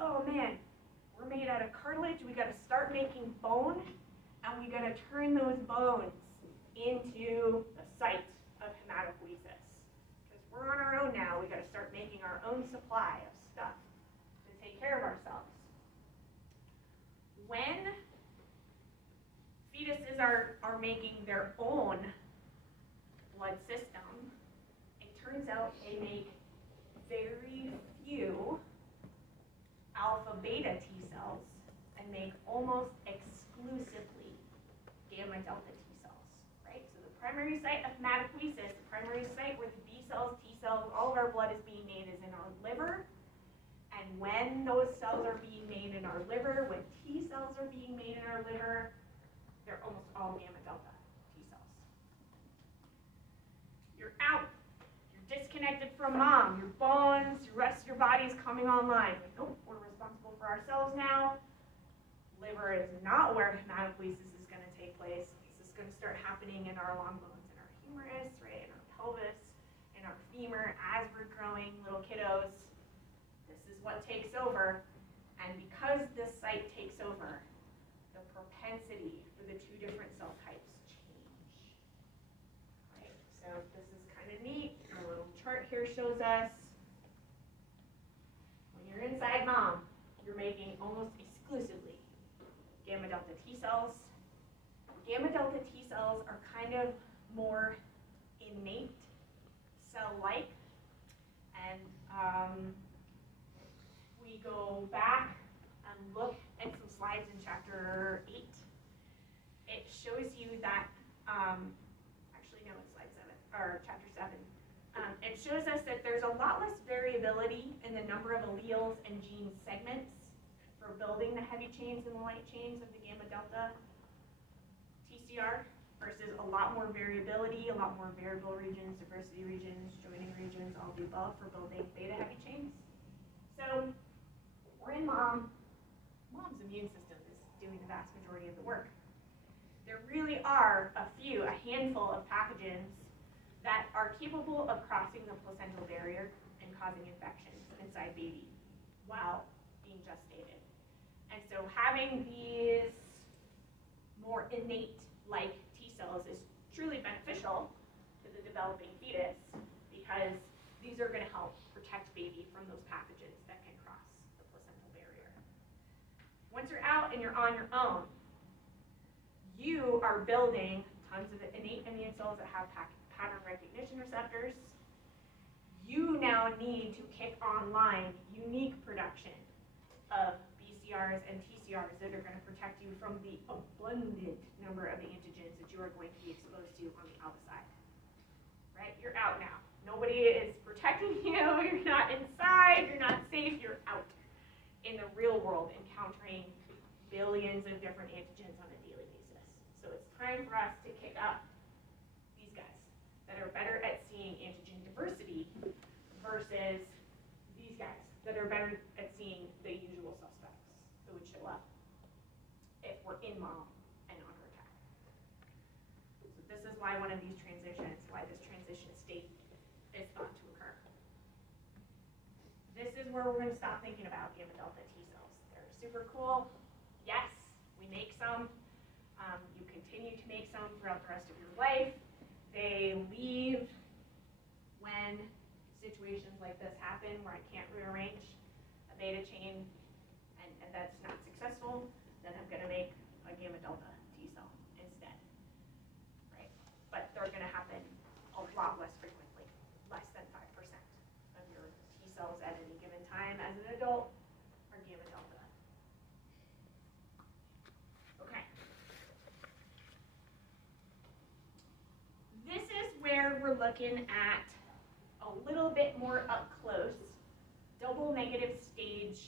oh man, we're made out of cartilage, we got to start making bone, and we got to turn those bones into the site of hematopoiesis. Because we're on our own now, we got to start making our own supply of stuff to take care of ourselves. When fetuses are making their own blood system, it turns out they make very few alpha beta T cells and make almost exclusively gamma delta T cells, right? So the primary site of hematopoiesis, the primary site where the B cells, T cells, all of our blood is being made is in our liver. And when those cells are being made in our liver, when T cells are being made in our liver, they're almost all gamma delta T cells. You're out. You're disconnected from mom. Your bones, the rest of your body is coming online. Like, nope, we're responsible for ourselves now. Liver is not where hematopoiesis is going to take place. This is going to start happening in our long bones, in our humerus, right, in our pelvis, in our femur, as we're growing little kiddos. This is what takes over. And because this site takes over, the propensity for the two different cell types change. Right? So this is kind of neat. Our little chart here shows us when you're inside mom, you're making almost exclusively gamma delta T cells. Gamma delta T cells are kind of more innate cell-like, and we go back and look at some slides in chapter 8. It shows you that, actually no, it's slide 7, or chapter 7. It shows us that there's a lot less variability in the number of alleles and gene segments for building the heavy chains and the light chains of the gamma delta TCR versus a lot more variability, a lot more variable regions, diversity regions, joining regions, all the above for building beta heavy chains. So we're in mom's immune system is doing the vast majority of the work. There really are a handful of pathogens that are capable of crossing the placental barrier and causing infections inside baby while being gestated. And so having these more innate-like T cells is truly beneficial to the developing fetus because these are going to help protect baby from those pathogens that can cross the placental barrier. Once you're out and you're on your own, you are building tons of innate immune cells that have pattern recognition receptors. You now need to kick online unique production of BCRs and TCRs that are going to protect you from the abundant number of antigens that you are going to be exposed to on the outside. Right? You're out now. Nobody is protecting you. You're not inside. You're not safe. You're out in the real world encountering billions of different antigens on a daily basis. So it's time for us to kick up these guys that are better at seeing antigen diversity versus these guys that are better at seeing the usual suspects that would show up if we're in mom and under attack. So this is why one of these transitions, why this transition state is thought to occur. This is where we're going to stop thinking about gamma delta T cells. They're super cool. Yes, we make some. You continue to make some throughout the rest of your life. They leave when situations like this happen where I can't rearrange a beta chain and that's not successful, then I'm going to make a gamma delta T cell instead. Right? But they're going to happen a lot less frequently, less than 5% of your T cells at any given time as an adult are gamma delta. Okay. This is where we're looking at a little bit more up close, double negative stage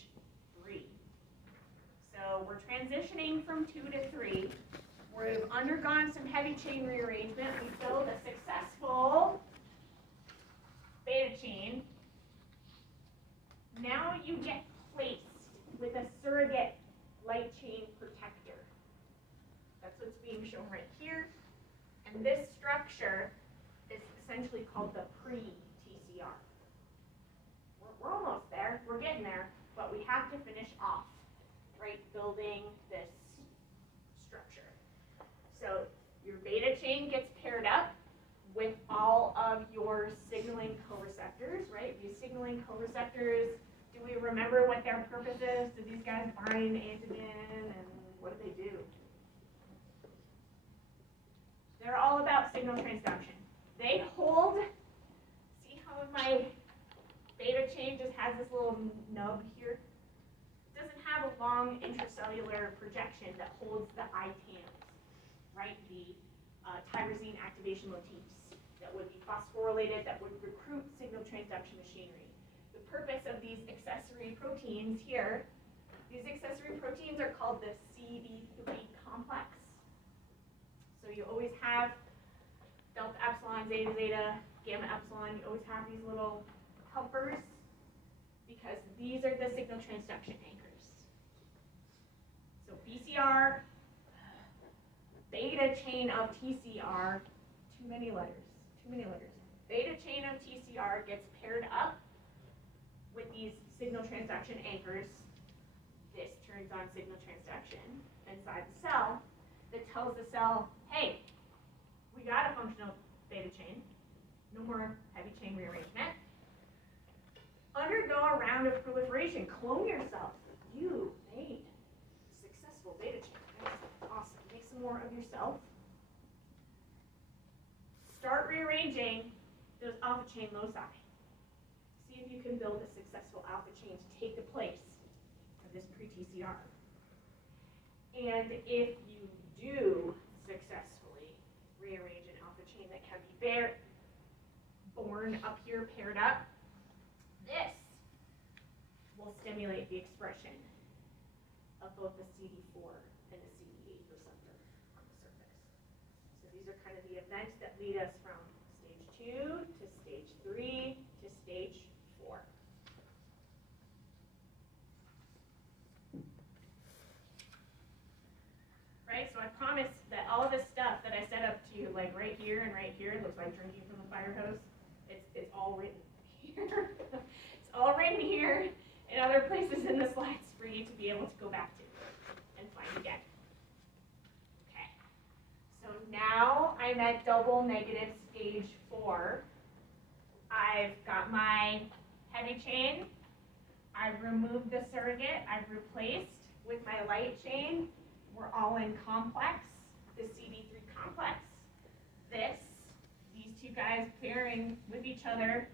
3. So we're transitioning from 2 to 3. We've undergone some heavy chain rearrangement. We built a successful beta chain. Now you get placed with a surrogate light chain protector. That's what's being shown right here. And this structure is essentially called the pre-TCR. We're almost there. We're getting there. but we have to finish off, right, building this structure. So your beta chain gets paired up with all of your signaling co-receptors, right? These signaling co-receptors, do we remember what their purpose is? Do these guys bind antigen, and what do they do? They're all about signal transduction. They hold, see how my beta chain just has this little nub here? It doesn't have a long intracellular projection that holds the ITAMs, right? The tyrosine activation motifs that would be phosphorylated, that would recruit signal transduction machinery. The purpose of these accessory proteins here, these accessory proteins are called the CD3 complex. So you always have delta epsilon, zeta zeta, gamma epsilon. You always have these little helpers because these are the signal transduction anchors. So BCR, beta chain of TCR, too many letters. Beta chain of TCR gets paired up with these signal transduction anchors. This turns on signal transduction inside the cell that tells the cell, hey, we got a functional beta chain, no more heavy chain rearrangement. Undergo a round of proliferation, clone yourself. You made a successful beta chain. That's awesome. Make some more of yourself. Start rearranging those alpha chain loci. See if you can build a successful alpha chain to take the place of this pre-TCR. And if you do successfully rearrange an alpha chain that can be born up here, paired up, this will stimulate the expression of both the CD4 and the CD8 receptor on the surface. So these are kind of the events that lead us from stage 2 to stage 3 to stage 4. Right, so I promised that all of this stuff that I set up to you, like right here and right here, looks like drinking from the fire hose. It's all written here. It's all written here and other places in the slides for you to be able to go back to and find again. Okay, so now I'm at double negative stage 4. I've got my heavy chain. I've removed the surrogate. I've replaced with my light chain. We're all in complex, the CD3 complex. These two guys pairing with each other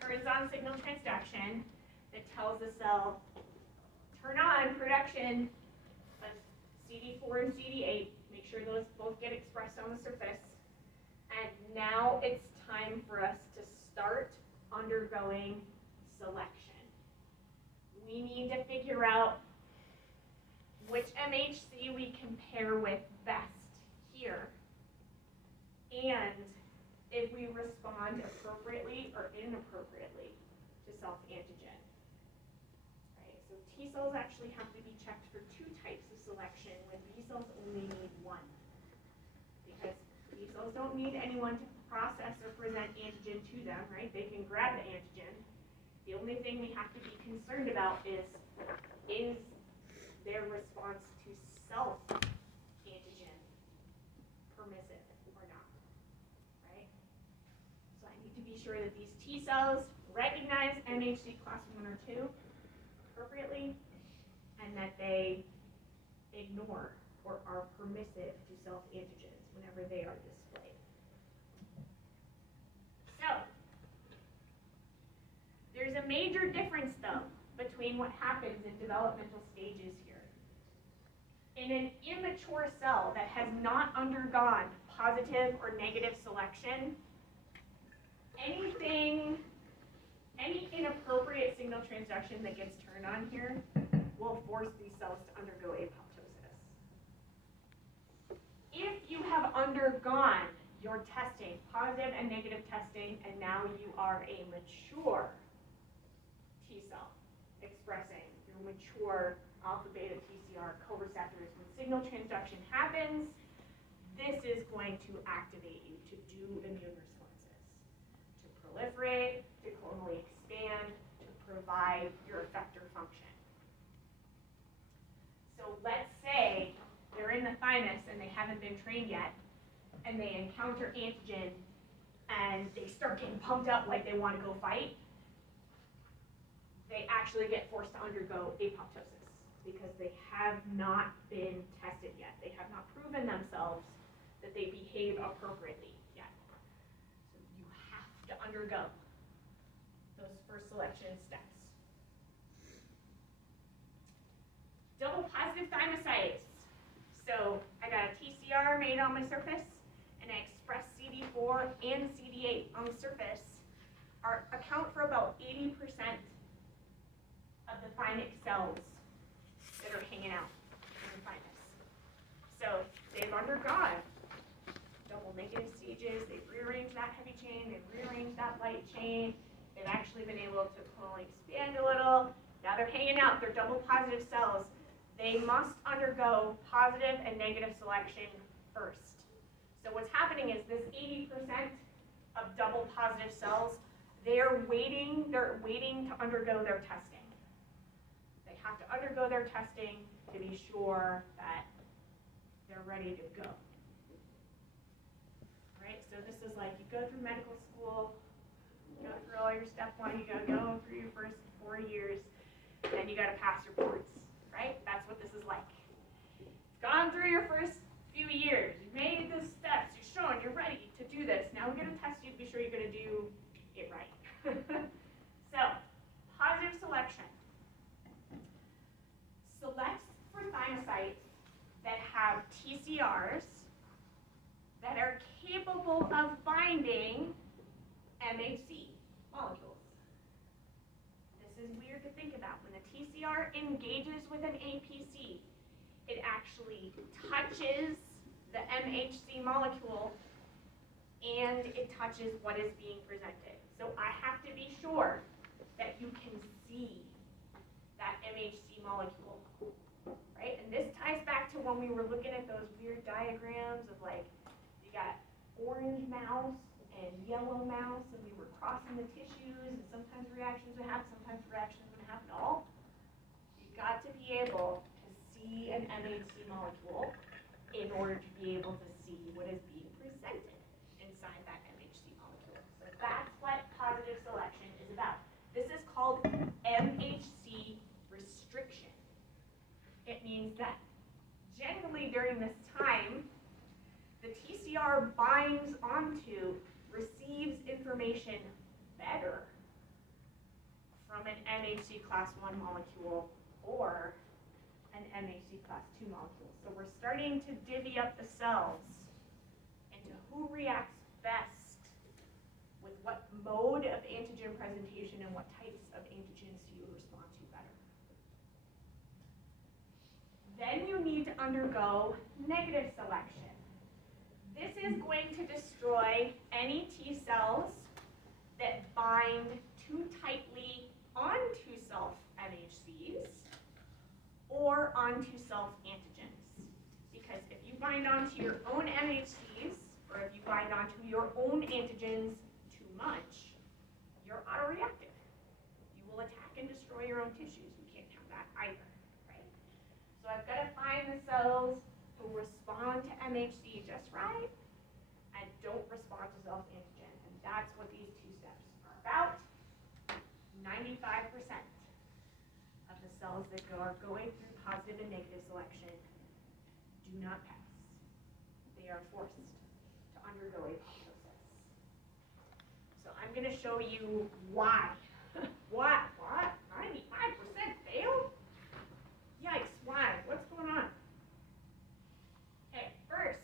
turns on signal transduction that tells the cell, turn on production of CD4 and CD8. Make sure those both get expressed on the surface. And now it's time for us to start undergoing selection. We need to figure out which MHC we can pair with best here, and if we respond appropriately or inappropriately to self-antigen. Right? So T cells actually have to be checked for 2 types of selection when B cells only need 1. Because B cells don't need anyone to process or present antigen to them, right? They can grab the antigen. The only thing we have to be concerned about is their response to self-antigen permissive or not, right? So I need to be sure that these T cells recognize MHC class 1 or 2 appropriately, and that they ignore or are permissive to self-antigens whenever they are displayed. So, there's a major difference, though, between what happens in developmental stages here. In an immature cell that has not undergone positive or negative selection, any inappropriate signal transduction that gets turned on here will force these cells to undergo apoptosis. If you have undergone your testing, positive and negative testing, and now you are a mature T cell expressing your mature alpha beta TCR co-receptors, when signal transduction happens, this is going to activate you to do immune responses, to proliferate, to clonally expand, to provide your effector function. let's say they're in the thymus and they haven't been trained yet, and they encounter antigen, and they start getting pumped up like they want to go fight. They actually get forced to undergo apoptosis because they have not been tested yet. They have not proven themselves that they behave appropriately yet. So you have to undergo those first selection steps. Double positive thymocytes. So I got a TCR made on my surface, and I express CD4 and CD8 on the surface, account for about 80% of the thymic cells that are hanging out in the thymus. So they've undergone double negative stages, they've rearranged that heavy chain, they've rearranged that light chain, they've actually been able to clonally expand a little. Now they're hanging out, they're double positive cells. They must undergo positive and negative selection first. So what's happening is this 80% of double positive cells, they're waiting to undergo their testing. They have to undergo their testing to be sure that they're ready to go. Right? So this is like you go through medical school, you go through all your step one, you gotta go through your first 4 years, then you gotta pass your boards. Right? That's what this is like. You've gone through your first few years. You've made the steps. You've shown you're ready to do this. Now we're going to test you to be sure you're going to do it right. So, positive selection. Select for thymocytes that have TCRs that are capable of binding MHC molecules. This is weird to think about. When a TCR engages with an APC, it actually touches the MHC molecule and it touches what is being presented. So I have to be sure that you can see that MHC molecule, right? And this ties back to when we were looking at those weird diagrams of like, you got orange mouse and yellow mouse, and we were crossing the tissues, and sometimes reactions would happen, sometimes reactions wouldn't happen at all. You've got to be able to see an MHC molecule in order to be able to see what is being presented inside that MHC molecule. So that's what positive selection is about. This is called MHC restriction. It means that generally during this time, the TCR binds onto, receives information better from an MHC class 1 molecule or an MHC class 2 molecule. So we're starting to divvy up the cells into who reacts best with what mode of antigen presentation and what types of antigens do you respond to better. Then you need to undergo negative selection. This is going to destroy any T cells that bind too tightly onto self-MHCs or onto self-antigens. Because if you bind onto your own MHCs, or if you bind onto your own antigens too much, you're autoreactive. You will attack and destroy your own tissues. We can't have that either, right? So I've got to find the cells who respond to MHC just right and don't respond to self-antigen. And that's what these two steps are about. 95% of the cells that are going through positive and negative selection do not pass. They are forced to undergo apoptosis. So I'm going to show you why. What? 95% fail? Yikes, why? What's going on? Okay, first,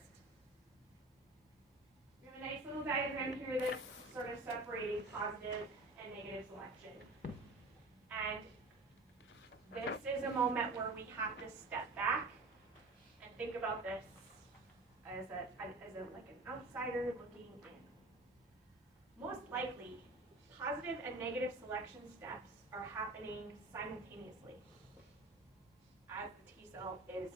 we have a nice little diagram here that's sort of separating positive and negative selection. And this is a moment where we have to step back and think about this as like an outsider looking in. Most likely, positive and negative selection steps are happening simultaneously as the T cell is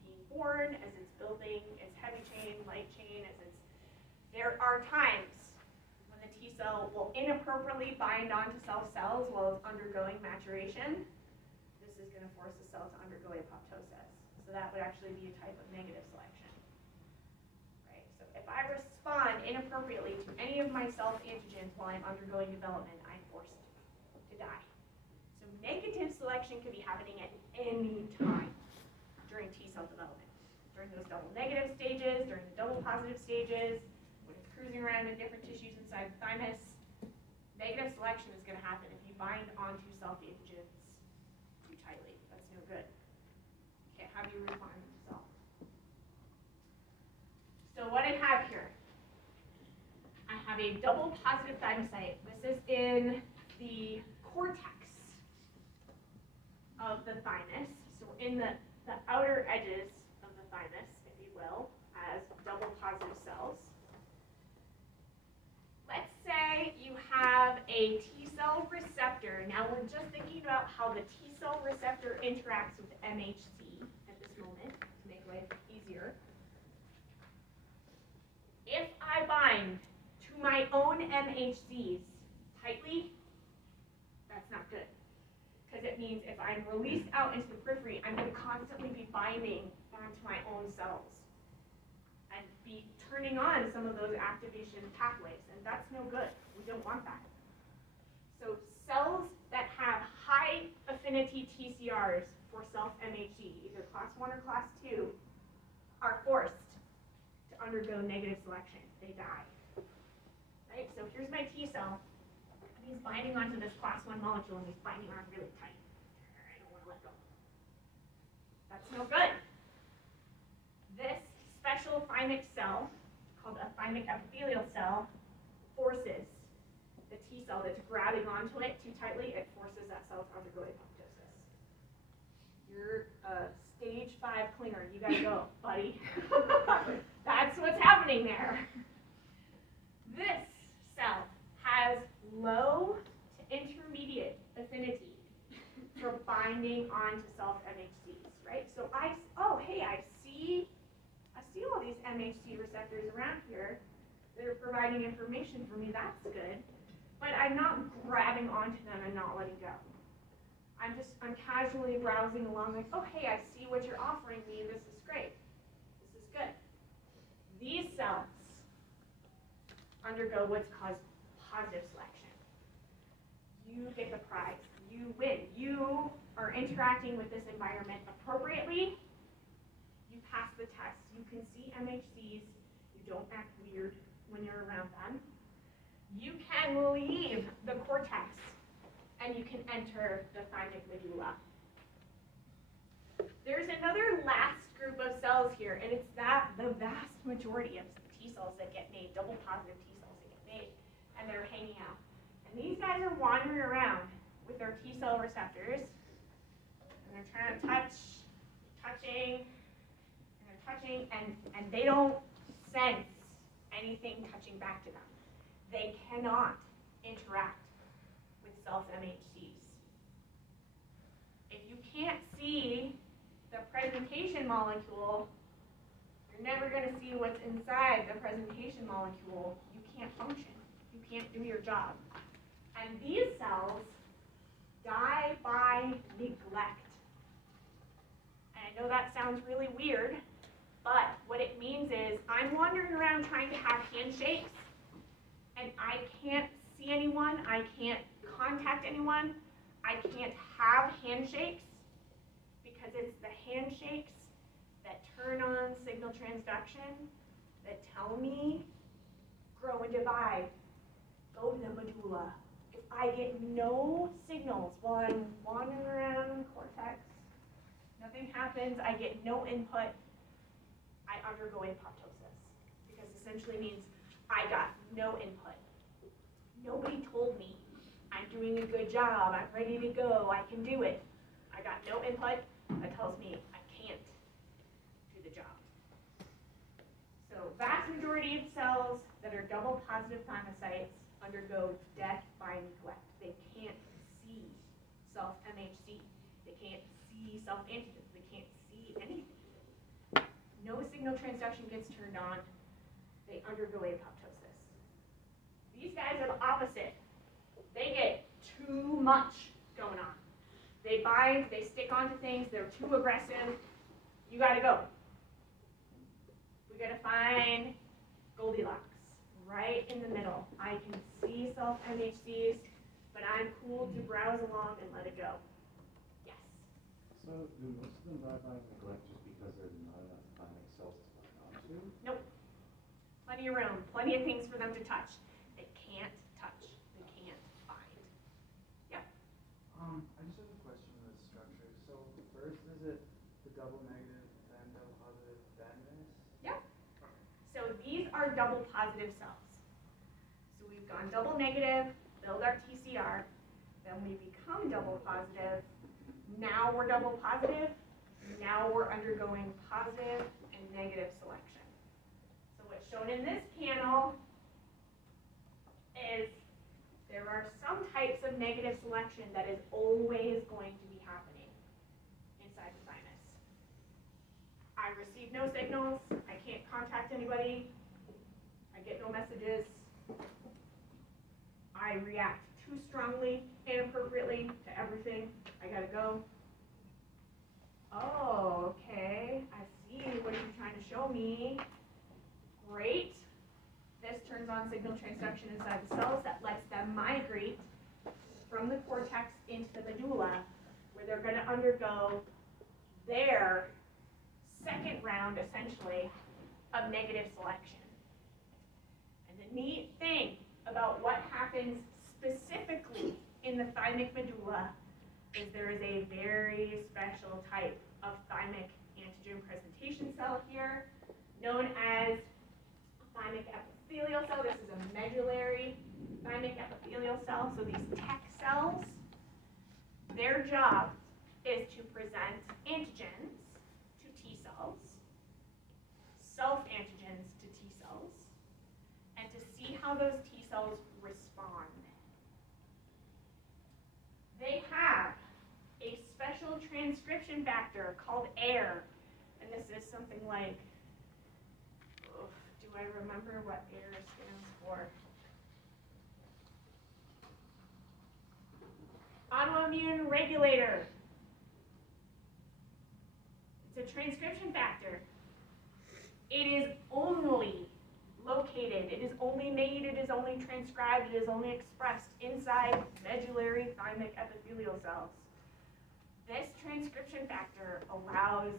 being born, as it's building its heavy chain, light chain, there are times when the T cell will inappropriately bind onto self cells while it's undergoing maturation. This is going to force the cell to undergo apoptosis. that would actually be a type of negative selection. Right? So if I respond inappropriately to any of my self-antigens while I'm undergoing development, I'm forced to die. So negative selection could be happening at any time during T-cell development. During those double negative stages, during the double positive stages, when it's cruising around in different tissues inside the thymus, negative selection is going to happen if you bind onto self-antigens too tightly. That's no good. Can't have you respond to self. So what I have here, I have a double positive thymocyte. This is in the cortex of the thymus. So in the outer edges of the thymus, if you will, as double positive cells. Let's say you have a T-cell receptor. Now we're just thinking about how the T-cell receptor interacts with MHC at this moment to make life easier. If I bind to my own MHCs tightly, that's not good. Because it means if I'm released out into the periphery, I'm going to constantly be binding onto my own cells and be turning on some of those activation pathways, and that's no good. We don't want that. So cells that have high affinity TCRs for self-MHC, either class 1 or class 2, are forced to undergo negative selection. They die. Right? So here's my T cell. He's binding onto this class 1 molecule, and he's binding on really tight. I don't want to let go. That's no good. This special thymic cell, called a thymic epithelial cell, forces the T cell that's grabbing onto it too tightly. It forces that cell to undergo apoptosis. You're a stage 5 clinger. You gotta go, buddy. That's what's happening there. This cell has low to intermediate affinity for binding onto self-MHCs, right? So hey, I see all these MHC receptors around here that are providing information for me. That's good, but I'm not grabbing onto them and not letting go. I'm casually browsing along like, oh, hey, I see what you're offering me. This is great. This is good. These cells undergo what's called positive selection. You get the prize. You win. You are interacting with this environment appropriately. You pass the test. You can see MHCs. You don't act weird when you're around them. You can leave the cortex, and you can enter the thymic medulla. There's another last group of cells here, and it's the vast majority of T cells that get made, double positive T cells that get made, and they're hanging out. And these guys are wandering around with their T cell receptors, and they're trying to touching, and they don't sense anything touching back to them. They cannot interact with self-MHCs. If you can't see the presentation molecule, you're never going to see what's inside the presentation molecule. You can't function. You can't do your job. And these cells die by neglect. And I know that sounds really weird, but what it means is I'm wandering around trying to have handshakes, and I can't see anyone, I can't contact anyone, I can't have handshakes, because it's the handshakes that turn on signal transduction, that tell me, grow and divide, go to the medulla. If I get no signals while I'm wandering around in the cortex, nothing happens, I get no input, I undergo apoptosis, because essentially means I got no input. Nobody told me I'm doing a good job, I'm ready to go, I can do it. I got no input, that tells me I can't do the job. So vast majority of cells that are double positive thymocytes undergo death by neglect. They can't see self-MHC. They can't see self-antigens. They can't see anything. No signal transduction gets turned on. They undergo apoptosis. These guys are the opposite. They get too much going on. They bind, they stick onto things, they're too aggressive. You gotta go. We gotta find Goldilocks, right in the middle. I can see self-MHCs, but I'm cool to browse along and let it go. Yes? So do most of them die by neglect just because there's not enough thymic cells to bind onto? Nope. Plenty of room, plenty of things for them to touch. They can't touch, they can't find. Yep. I just have a question with structure. So first, is it the double negative, then double positive, then this? Yep. So these are double positive cells. So we've gone double negative, build our TCR, then we become double positive. Now we're double positive. Now we're undergoing positive and negative selection. So what's shown in this panel is there are some types of negative selection that is always going to be happening inside the thymus. I receive no signals. I can't contact anybody. I get no messages. I react too strongly, inappropriately to everything. I gotta go. Oh, okay. I see what you're trying to show me. Great. This turns on signal transduction inside the cells that lets them migrate from the cortex into the medulla, where they're going to undergo their second round, essentially, of negative selection. And the neat thing about what happens specifically in the thymic medulla is there is a very special type of thymic antigen presentation cell here, known as thymic epithelial cell. This is a medullary thymic epithelial cell. So these Tec cells, their job is to present antigens to T cells, self-antigens to T cells, and to see how those T cells respond. They have a special transcription factor called AIR, and this is something like, do I remember what AIR stands for? Autoimmune regulator. It's a transcription factor. It is only located, it is only made, it is only transcribed, it is only expressed inside medullary thymic epithelial cells. This transcription factor allows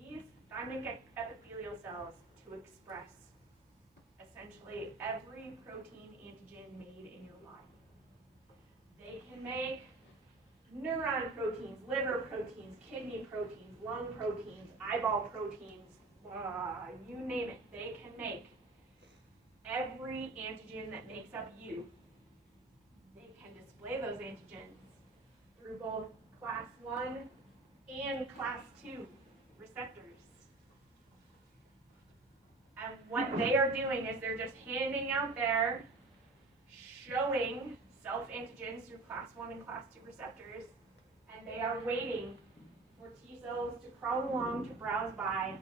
these thymic epithelial cells to express essentially every protein antigen made in your body. They can make neuron proteins, liver proteins, kidney proteins, lung proteins, eyeball proteins, you name it. They can make every antigen that makes up you. They can display those antigens through both class 1 and class 2 receptors. And what they are doing is they're just handing out there, showing self-antigens through class 1 and class 2 receptors, and they are waiting for T cells to crawl along to browse by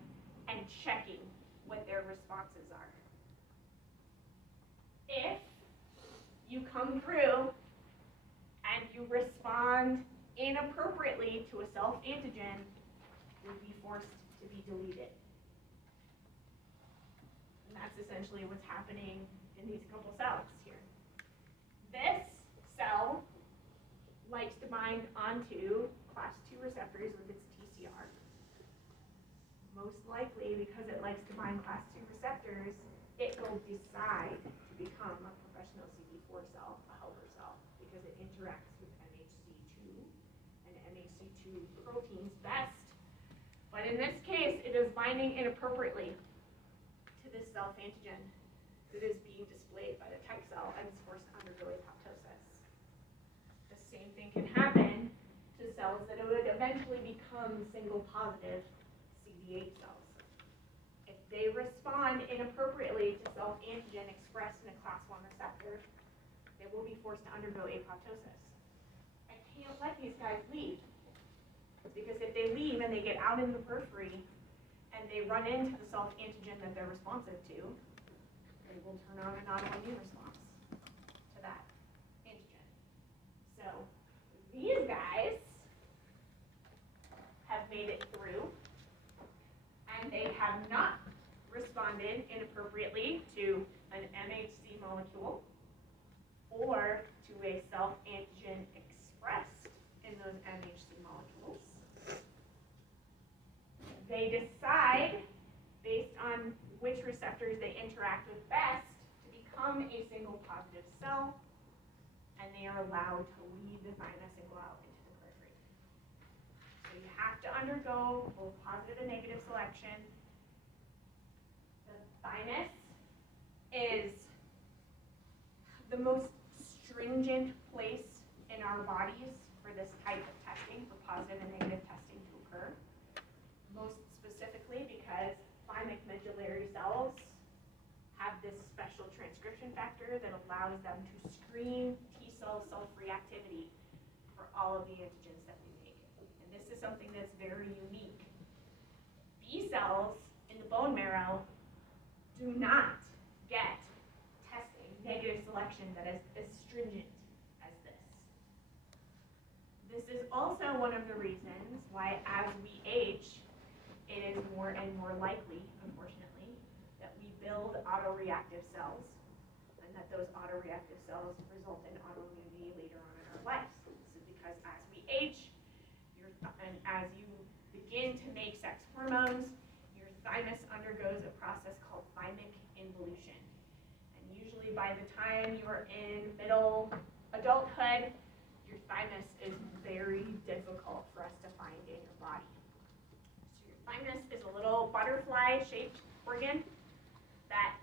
and checking what their responses are. If you come through and you respond inappropriately to a self-antigen, you'll be forced to be deleted. And that's essentially what's happening in these couple cells here. This cell likes to bind onto class 2 receptors with its TCR. Most likely, because it likes to bind class 2 receptors, it will decide to become a professional CD4 cell, a helper cell, because it interacts with MHC2 and MHC2 proteins best. But in this case, it is binding inappropriately to this self-antigen that is being displayed by the Tec cell and is forced to undergo apoptosis. The same thing can happen to cells that would eventually become single positive CD8 cells. If they respond inappropriately to self-antigen expressed in a class 1 receptor, they will be forced to undergo apoptosis. I can't let these guys leave, because if they leave and they get out in the periphery and they run into the self-antigen that they're responsive to, they will turn on an autoimmune response to that antigen. So these guys have made it through and they have not responded inappropriately to an MHC molecule or to a self-antigen expressed in those MHC molecules. They decide, based on which receptors they interact with best, to become a single positive cell, and they are allowed to leave the thymus and go out into the periphery. So you have to undergo both positive and negative selection. The thymus is the most stringent place in our bodies for this type of testing, for positive and negative testing to occur. Most specifically because thymic medullary cells have this special transcription factor that allows them to screen T-cell self reactivity for all of the antigens that we make. And this is something that's very unique. B cells in the bone marrow do not get testing, negative selection that is as stringent as this. This is also one of the reasons why as we age, it is more and more likely, unfortunately, that we build autoreactive cells, and that those autoreactive cells result in autoimmunity later on in our lives. This is because as we age, and as you begin to make sex hormones, your thymus undergoes a process called thymic involution. And usually by the time you're in middle adulthood, your thymus is very difficult for us to find in your body. So your thymus is a little butterfly-shaped organ that